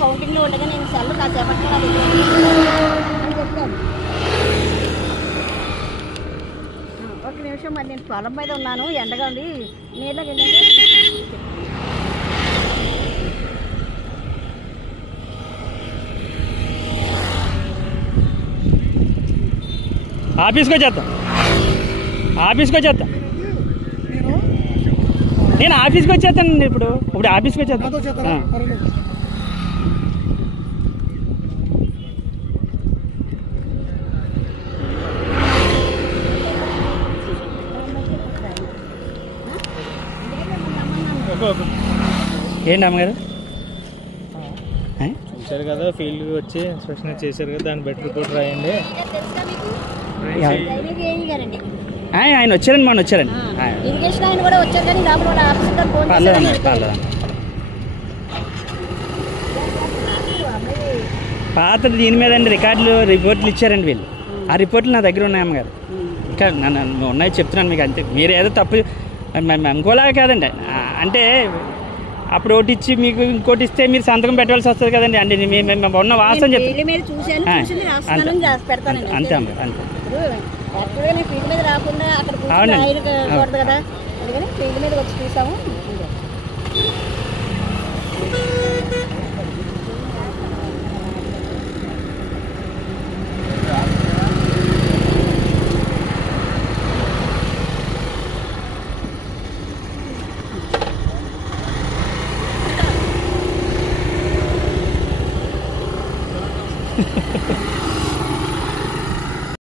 కౌంటింగ్లో ఉండగా నేను సెల్ కాసేపట్లో అని చెప్పాను. ఒక నిమిషం, మరి నేను పొలం మీద ఉన్నాను, ఎండగా ఉంది, నీళ్ళకి వెళ్ళండి. ఆఫీస్కి వచ్చేస్తా, నేను ఆఫీస్కి వచ్చేస్తానండి. ఇప్పుడు ఆఫీస్కి వచ్చేస్తాను. ఏంటి అమ్మగారు చూశారు కదా, ఫీల్డ్కి వచ్చి ఇన్స్పెక్షన్ చేశారు కదా, దాన్ని బట్టి రిపోర్ట్ రాయండి. ఆయన వచ్చారండి, మొన్న వచ్చారండి. ఇరిగేషన్ ఆయన కూడా వచ్చారు, కానీ పర్లేదమ్మా, పర్లేదు. పాత దీని మీద అండి రిపోర్ట్లు ఇచ్చారండి వీళ్ళు. ఆ రిపోర్ట్లు నా దగ్గర ఉన్నాయి అమ్మగారు, ఇంకా నన్ను ఉన్నాయి చెప్తున్నాను మీకు. అంతే, మీరు ఏదో తప్పు ఇంకోలాగా కాదండి. అంటే అప్పుడు ఒకటి ఇచ్చి మీకు ఇంకోటి ఇస్తే మీరు సంతకం పెట్టాల్సి వస్తుంది కదండి. అంటే మేము ఉన్న వాస్తవం చెప్తాను. అంతే అమ్మ, అంతే. అవునండి.